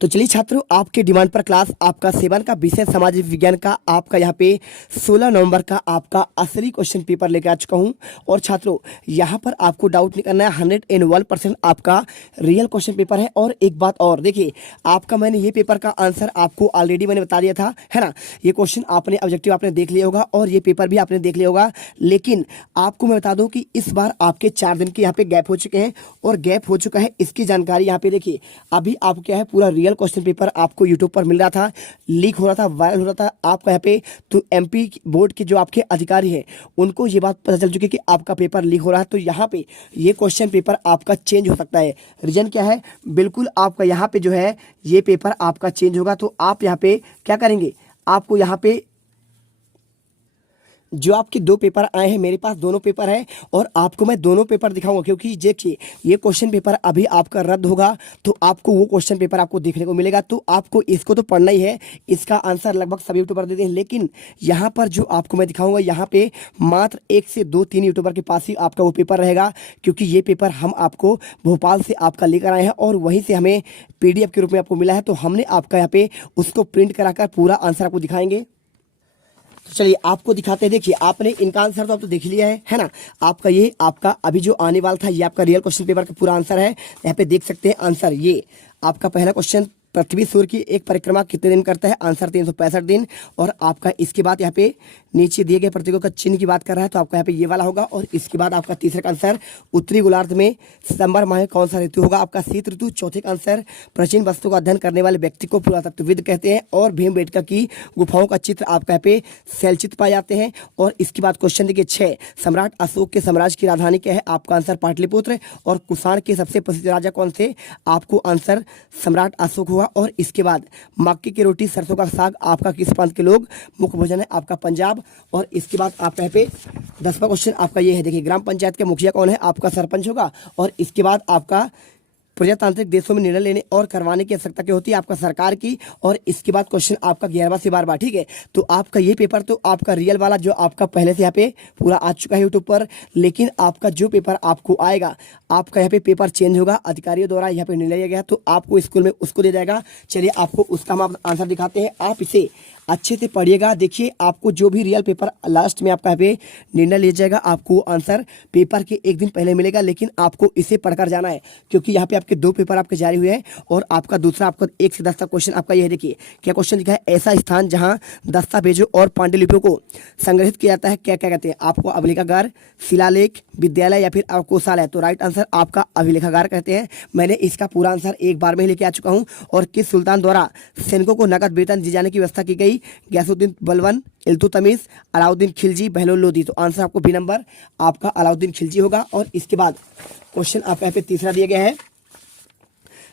तो चलिए छात्रों, आपके डिमांड पर क्लास आपका 7 का विषय सामाजिक विज्ञान का आपका यहाँ पे 16 नवंबर का आपका असली क्वेश्चन पेपर लेकर आ चुका हूँ। और छात्रों, यहाँ पर आपको डाउट नहीं करना है, 101% आपका रियल क्वेश्चन पेपर है। और एक बात और देखिए, आपका मैंने ये पेपर का आंसर आपको ऑलरेडी मैंने बता दिया था, है ना। ये क्वेश्चन आपने ऑब्जेक्टिव आपने देख लिया होगा और ये पेपर भी आपने देख लिया होगा। लेकिन आपको मैं बता दूं कि इस बार आपके 4 दिन के यहाँ पे गैप हो चुके हैं और गैप हो चुका है, इसकी जानकारी यहाँ पे देखिए। अभी आपको क्या है, पूरा रियल क्वेश्चन पेपर आपको यूट्यूब पर मिल रहा था, लीक हो रहा था, वायरल हो रहा था आपका यहाँ पे। तो एमपी बोर्ड के जो आपके अधिकारी हैं उनको ये बात पता चल चुकी है कि आपका पेपर लीक हो रहा है। तो यहाँ पे ये क्वेश्चन पेपर आपका चेंज हो सकता है। रीजन क्या है, बिल्कुल आपका यहाँ पे जो है ये पेपर आपका चेंज होगा। तो आप यहाँ पे क्या करेंगे, आपको यहाँ पे जो आपके 2 पेपर आए हैं, मेरे पास दोनों पेपर है और आपको मैं दोनों पेपर दिखाऊंगा। क्योंकि देखिए, ये क्वेश्चन पेपर अभी आपका रद्द होगा तो आपको वो क्वेश्चन पेपर आपको देखने को मिलेगा। तो आपको इसको तो पढ़ना ही है, इसका आंसर लगभग सभी यूट्यूबर देते हैं। लेकिन यहाँ पर जो आपको मैं दिखाऊंगा, यहाँ पे मात्र 1 से 2-3 यूट्यूबर के पास ही आपका वो पेपर रहेगा। क्योंकि ये पेपर हम आपको भोपाल से आपका लेकर आए हैं और वहीं से हमें PDF के रूप में आपको मिला है। तो हमने आपका यहाँ पे उसको प्रिंट कराकर पूरा आंसर आपको दिखाएंगे। तो चलिए आपको दिखाते हैं। देखिए, आपने इनका आंसर तो आप तो देख लिया है ना। आपका ये आपका अभी जो आने वाला था ये आपका रियल क्वेश्चन पेपर का पूरा आंसर है। यहाँ पे देख सकते हैं आंसर। ये आपका पहला क्वेश्चन, पृथ्वी सूर्य की एक परिक्रमा कितने दिन करता है, आंसर 365 दिन। और आपका इसके बाद यहाँ पे नीचे दिए गए प्रतीकों का चिन्ह की बात कर रहा है तो आपका यहाँ पे ये वाला होगा। और इसके बाद आपका तीसरे का आंसर, उत्तरी गोलार्ध में सितंबर माह कौन सा ऋतु होगा, आपका शीत ऋतु। चौथे का आंसर, प्राचीन वस्तु का अध्ययन करने वाले व्यक्ति को पुरातत्वविद कहते हैं। और भीमबेटका की गुफाओं का चित्र आपका यहाँ पे शैलचित्र पाए जाते हैं। और इसके बाद क्वेश्चन देखिए 6, सम्राट अशोक के साम्राज्य की राजधानी क्या है, आपका आंसर पाटलिपुत्र। और कुषाण के सबसे प्रसिद्ध राजा कौन थे, आपको आंसर सम्राट अशोक हुआ। और इसके बाद मक्के की रोटी सरसों का साग आपका किस प्रांत के लोग मुख्य भोजन है, आपका पंजाब। और इसके बाद आप यहाँ पे 10वां क्वेश्चन आपका ये है। देखिए, ग्राम पंचायत के मुखिया कौन है, आपका सरपंच होगा। और इसके बाद आपका प्रजातांत्रिक देशों में निर्णय लेने और करवाने की आवश्यकता क्या होती है, आपका सरकार की। और इसके बाद क्वेश्चन आपका 11वां से 12वां, ठीक है। तो आपका ये पेपर तो आपका रियल वाला जो आपका पहले से यहाँ पे पूरा आ चुका है यूट्यूब पर। लेकिन आपका जो पेपर आपको आएगा, आपका यहाँ पे पेपर चेंज होगा, अधिकारियों द्वारा यहाँ पे निर्णय लिया गया तो आपको स्कूल में उसको दे जाएगा। चलिए आपको उसका हम आंसर दिखाते हैं, आप इसे अच्छे से पढ़िएगा। देखिए, आपको जो भी रियल पेपर लास्ट में आपका यहाँ पे निर्णय लिया जाएगा, आपको आंसर पेपर के 1 दिन पहले मिलेगा। लेकिन आपको इसे पढ़कर जाना है क्योंकि यहाँ पे आपके 2 पेपर आपके जारी हुए हैं। और आपका दूसरा आपका 1 से 10 तक क्वेश्चन आपका यह देखिए, क्या क्वेश्चन लिखा है, ऐसा स्थान जहाँ दस्तावेजों और पांडुलिपियों को संग्रहित किया जाता है क्या क्या कहते हैं, आपको अभिलेखागार, शिलालेख, विद्यालय या फिर कोषालय। तो राइट आंसर आपका अभिलेखागार कहते हैं। मैंने इसका पूरा आंसर एक बार में लेके आ चुका हूँ। और किस सुल्तान द्वारा सैनिकों को नकद वेतन दिए जाने की व्यवस्था की गई, गयासुद्दीन बलबन, इल्तुतमिश, अलाउद्दीन खिलजी, बहलोल लोदी। तो आंसर आपको बी नंबर आपका अलाउद्दीन खिलजी होगा। और इसके बाद क्वेश्चन आपका यहाँ पे तीसरा दिया गया है,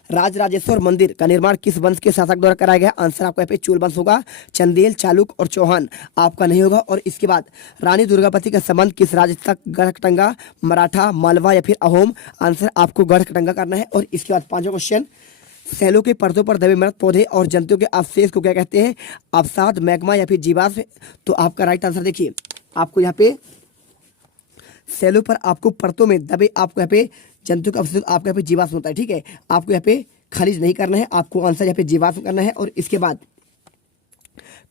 राजराजेश्वर मंदिर का निर्माण किस वंश के शासक द्वारा कराया गया, आंसर आपका यहाँ पे चोल वंश होगा। चंदेल, चालुक्य और चौहान आपका नहीं होगा। और इसके बाद रानी दुर्गावती का संबंध किस राज्य तक, गढ़कटंगा, मराठा, मालवा या फिर अहोम, आंसर आपको गढ़कटंगा करना है। और इसके बाद 5वां क्वेश्चन, सैलों के परतों पर दबे मृत पौधे और जंतुओं के अवशेष को क्या कहते हैं, अवसाद, मैग्मा या फिर जीवाश्म। तो आपका राइट आंसर देखिए, आपको यहाँ पे सैलों पर आपको परतों में दबे आपको यहाँ पे जंतु का अवशेष आपको यहाँ पे जीवाश्म होता है, ठीक है। आपको यहाँ पे खनिज नहीं करना है, आपको आंसर यहाँ पे जीवाश्म करना है। और इसके बाद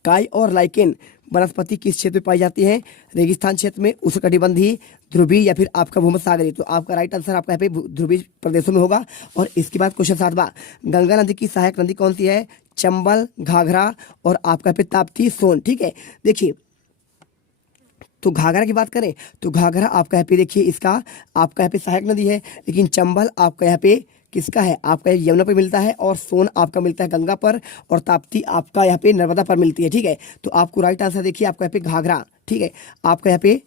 काई और लाइकेन वनस्पति किस क्षेत्र में पाई जाती है, रेगिस्तान क्षेत्र में, उष्णकटिबंधीय, ध्रुवीय या फिर आपका भूमध्यसागरीय। तो आपका राइट आंसर आपका यहाँ पे ध्रुवीय प्रदेशों में होगा। और इसके बाद क्वेश्चन 7वां, गंगा नदी की सहायक नदी कौन सी है, चंबल, घाघरा और आपका यहाँ पे ताप्ती, सोन, ठीक है। देखिए, तो घाघरा की बात करें तो घाघरा आपका यहाँ पे देखिए, इसका आपका यहाँ पे सहायक नदी है। लेकिन चंबल आपका यहाँ पे किसका है, आपका यमुना पर मिलता है। और सोन आपका मिलता है गंगा पर। और ताप्ती आपका यहाँ पे नर्मदा पर मिलती है, ठीक है। तो आपको राइट आंसर देखिए आपका यहाँ पे घाघरा, ठीक है। आपका यहाँ पे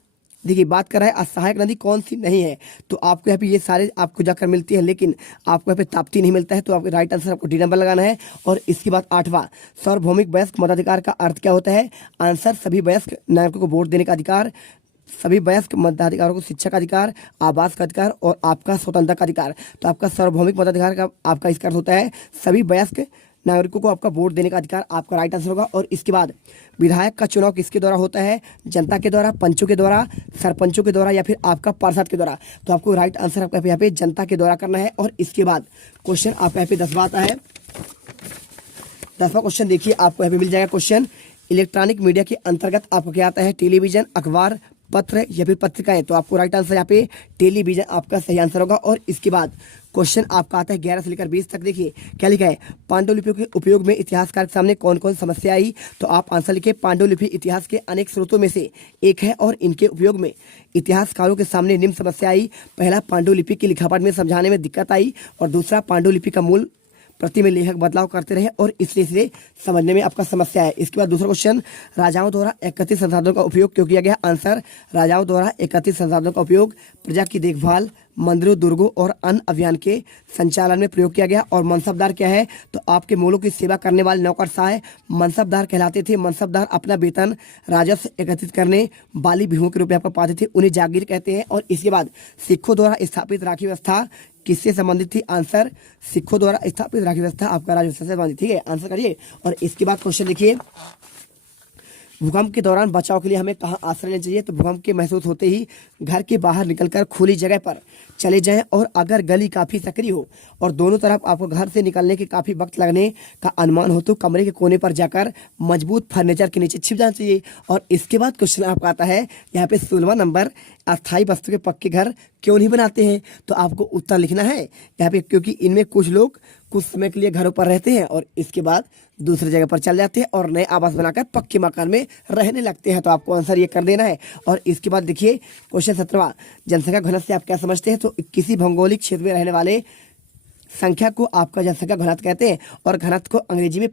देखिए बात कर रहा है असहायक नदी कौन सी नहीं है, तो आपको यहाँ पे ये सारे आपको जाकर मिलती है। लेकिन आपको यहाँ पे ताप्ती नहीं मिलता है। तो आपका राइट आंसर आपको डी नंबर लगाना है। और इसके बाद 8वां, सार्वभौमिक वयस्क मताधिकार का अर्थ क्या होता है, आंसर सभी वयस्क नागरिकों को वोट देने का अधिकार, सभी वयस्क मताधिकारों को शिक्षा का अधिकार, आवास का अधिकार और आपका स्वतंत्रता का अधिकार। तो आपका सार्वभौमिक मताधिकार का आपका इसका अर्थ होता है सभी वयस्क नागरिकों को आपका वोट देने का अधिकार, आपका राइट आंसर होगा। और इसके बाद विधायक का चुनाव किसके द्वारा होता है, जनता के द्वारा, पंचों के द्वारा, सरपंचों के द्वारा या फिर आपका पार्षद के द्वारा। तो आपको राइट आंसर आपका यहाँ पे जनता के द्वारा करना है। और इसके बाद क्वेश्चन आपका यहाँ पे 10वां आता है, 10वां क्वेश्चन देखिए, आपको यहाँ पे मिल जाएगा क्वेश्चन, इलेक्ट्रॉनिक मीडिया के अंतर्गत आपको क्या आता है, टेलीविजन, अखबार, पत्र या फिर पत्रिकाएं। तो आपको राइट आंसर यहाँ पे टेलीविजन आपका सही आंसर होगा। और इसके बाद क्वेश्चन आपका आता है 11 से लेकर 20 तक। देखिए क्या लिखा है, पांडुलिपियों के उपयोग में इतिहासकार के सामने कौन कौन समस्या आई। तो आप आंसर लिखिए, पांडुलिपि इतिहास के अनेक स्रोतों में से एक है और इनके उपयोग में इतिहासकारों के सामने निम्न समस्या आई। पहला, पांडुलिपि की लिखावट में समझाने में दिक्कत आई। और दूसरा, पांडुलिपि का मूल प्रति में लेखक बदलाव करते रहे और इसलिए इसे समझने में आपका समस्या है। इसके बाद दूसरा क्वेश्चन, राजाओं द्वारा एकत्रित संसाधनों का उपयोग क्यों किया गया। आंसर, राजाओं द्वारा एकत्रित संसाधनों का उपयोग प्रजा की देखभाल, मंदिरों, दुर्गों और अन्य अभियान के संचालन में प्रयोग किया गया। और मनसबदार क्या है, तो आपके मूलों की सेवा करने वाले नौकरशाह मनसबदार कहलाते थे। मनसबदार अपना वेतन राजस्व एकत्रित करने वाली भीहों के रूप में आपको पाते थे, उन्हें जागीर कहते हैं। और इसके बाद सिखों द्वारा स्थापित राखी व्यवस्था किससे संबंधित थी। आंसर, सिखों द्वारा स्थापित राखी व्यवस्था आपका राजस्व से संबंधित। ठीक है, आंसर करिए। और इसके बाद क्वेश्चन देखिए, भूकंप के दौरान बचाव के लिए हमें कहाँ आश्रय लेना चाहिए। तो भूकंप के महसूस होते ही घर के बाहर निकलकर खुली जगह पर चले जाएं। और अगर गली काफ़ी सक्रिय हो और दोनों तरफ आपको घर से निकलने के काफ़ी वक्त लगने का अनुमान हो तो कमरे के कोने पर जाकर मजबूत फर्नीचर के नीचे छिप जाना चाहिए। और इसके बाद क्वेश्चन आपका आता है यहाँ पे 16वां नंबर, अस्थायी वस्तु के पक्के घर क्यों नहीं बनाते हैं। तो आपको उत्तर लिखना है यहाँ पे, क्योंकि इनमें कुछ लोग कुछ समय के लिए घरों पर रहते हैं और इसके बाद दूसरी जगह पर चल जाते हैं और नए आवास बनाकर पक्के मकान में रहने लगते हैं। तो आपको आंसर ये कर देना है। और इसके बाद देखिए क्वेश्चन 17वां, जनसंख्या घनत्व से आप क्या समझते हैं। तो किसी भौगोलिक क्षेत्र में रहने वाले संख्या को आपका जनसंख्या घनत्व कहते हैं और घनत्व को अंग्रेजी में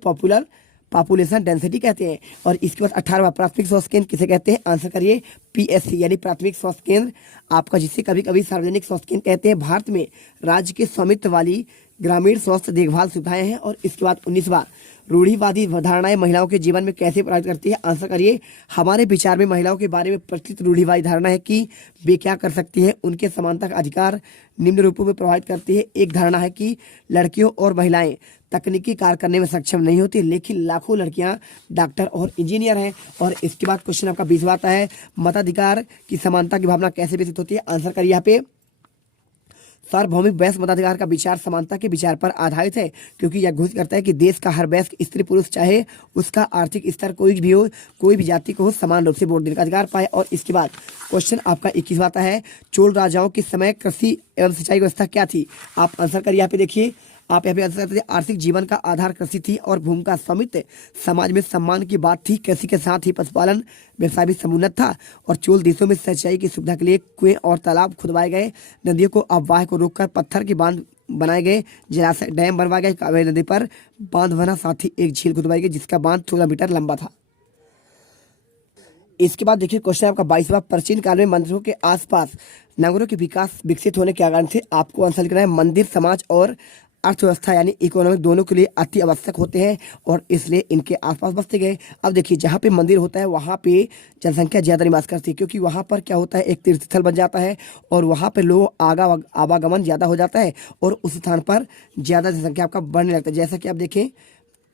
पॉपुलेशन डेंसिटी कहते हैं। और इसके बाद 18वां, प्राथमिक स्वास्थ्य केंद्र किसे कहते हैं। आंसर करिए, पीएससी यानी प्राथमिक स्वास्थ्य केंद्र आपका, जिसे कभी कभी सार्वजनिक स्वास्थ्य केंद्र कहते हैं। भारत में राज्य के स्वामित्व वाली ग्रामीण स्वास्थ्य देखभाल सुविधाएं हैं। और इसके बाद 19वां, रूढ़िवादी धारणाएं महिलाओं के जीवन में कैसे प्रभावित करती है। आंसर करिए, हमारे विचार में महिलाओं के बारे में प्रचलित रूढ़िवादी धारणा है कि वे क्या कर सकती है, उनके समानता का अधिकार निम्न रूपों में प्रभावित करती है। एक धारणा है कि लड़कियों और महिलाएं तकनीकी कार्य करने में सक्षम नहीं होती, लेकिन लाखों लड़कियां डॉक्टर और इंजीनियर हैं। और इसके बाद क्वेश्चन आपका 20वां आता है, मताधिकार की समानता की भावना कैसे विकसित होती है। आंसर करिए यहाँ पे, सार्वभौमिक वयस्क मताधिकार का विचार समानता के विचार पर आधारित है, क्योंकि यह घोषित करता है कि देश का हर वयस्क स्त्री पुरुष चाहे उसका आर्थिक स्तर कोई भी हो, कोई भी जाति को हो, समान रूप से वोट देने का अधिकार पाए। और इसके बाद क्वेश्चन आपका 21वां आता है, चोल राजाओं के समय कृषि एवं सिंचाई व्यवस्था क्या थी। आप आंसर करिए यहाँ पे, देखिए आप यहाँ पे आंसर करते थे, आर्थिक जीवन का आधार कृषि थी और भूमि का स्वामित्व समाज में सम्मान की बात थी। कृषि के साथ ही पशुपालन व्यवसाय भी समुन्नत था। और चोल देशों में सिंचाई की सुविधा के लिए कुएं और तालाब खुदवाए गए, नदियों को अववाह को रोककर पत्थर के बांध बनाए गए, जलाशय डैम बनवाए गए, कावेरी नदी पर बांध बना, साथ ही एक झील खुदवाई गई जिसका बांध 16 मीटर लंबा था। इसके बाद देखिए क्वेश्चन आपका 22वां, प्राचीन काल में मंदिरों के आसपास नगरों के विकास विकसित होने के कारण थे। आपको आंसर लिखना है, मंदिर समाज और अर्थव्यवस्था यानी इकोनॉमिक दोनों के लिए अति आवश्यक होते हैं और इसलिए इनके आसपास बसते गए। अब देखिए जहाँ पे मंदिर होता है वहाँ पे जनसंख्या ज़्यादा निवास करती है, क्योंकि वहाँ पर क्या होता है, एक तीर्थ स्थल बन जाता है और वहाँ पे लोग आवागमन ज़्यादा हो जाता है और उस स्थान पर ज़्यादा जनसंख्या आपका बढ़ने लगता है। जैसा कि आप देखें,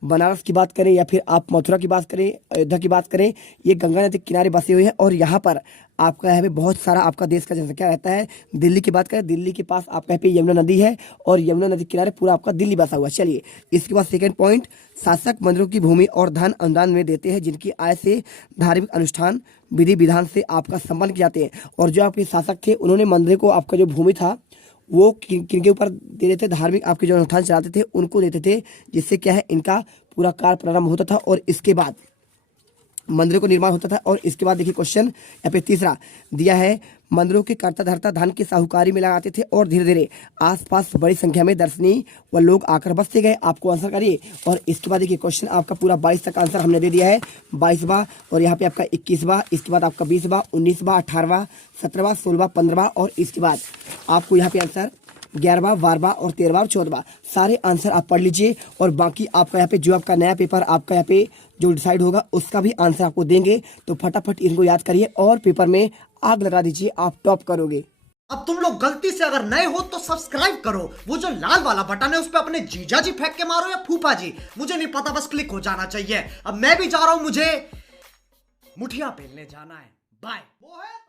बनारस की बात करें या फिर आप मथुरा की बात करें, अयोध्या की बात करें, ये गंगा नदी के किनारे बसे हुए हैं और यहाँ पर आपका यहाँ पे बहुत सारा आपका देश का जनसंख्या रहता है। दिल्ली की बात करें, दिल्ली के पास आपका यहाँ पे यमुना नदी है और यमुना नदी के किनारे पूरा आपका दिल्ली बसा हुआ है। चलिए इसके बाद सेकंड पॉइंट, शासक मंदिरों की भूमि और धन अनुदान में देते हैं जिनकी आय से धार्मिक अनुष्ठान विधि विधान से आपका संपन्न किए जाते हैं। और जो आपके शासक थे उन्होंने मंदिर को, आपका जो भूमि था वो किनके ऊपर दे देते थे, धार्मिक आपके जो अनुष्ठान चलाते थे उनको देते थे, जिससे क्या है इनका पूरा कार्य प्रारंभ होता था और इसके बाद मंदिरों को निर्माण होता था। और इसके बाद देखिए क्वेश्चन यहाँ पे तीसरा दिया है, मंदिरों के कर्ता धर्ता धन की साहूकारी में लगाते थे और धीरे धीरे आसपास बड़ी संख्या में दर्शनीय व लोग आकर बसते गए। आपको आंसर करिए। और इसके बाद देखिए क्वेश्चन आपका पूरा 22 तक आंसर हमने दे दिया है, 22वां और यहाँ पे आपका 21वां, इसके बाद आपका 20वां, 19वां, 18वां, 17वां, 16वां, 15वां और इसके बाद आपको यहाँ पे आंसर 11वां, 12वां और 13वां और 14वां सारे आंसर आप पढ़ लीजिए। और बाकी आपका यहाँ पे जो आपका नया पेपर आपका यहाँ पे जो डिसाइड होगा उसका भी आंसर आपको देंगे, तो फटाफट इनको याद करिए और पेपर में आग लगा दीजिए, आप टॉप करोगे। अब तुम लोग गलती से अगर नए हो तो सब्सक्राइब करो, वो जो लाल वाला बटन है उस पर अपने जीजा जी फेंक के मारो या फूफा जी, मुझे नहीं पता, बस क्लिक हो जाना चाहिए। अब मैं भी जा रहा हूं, मुझे मुठिया पेलने जाना है। बाय। वो है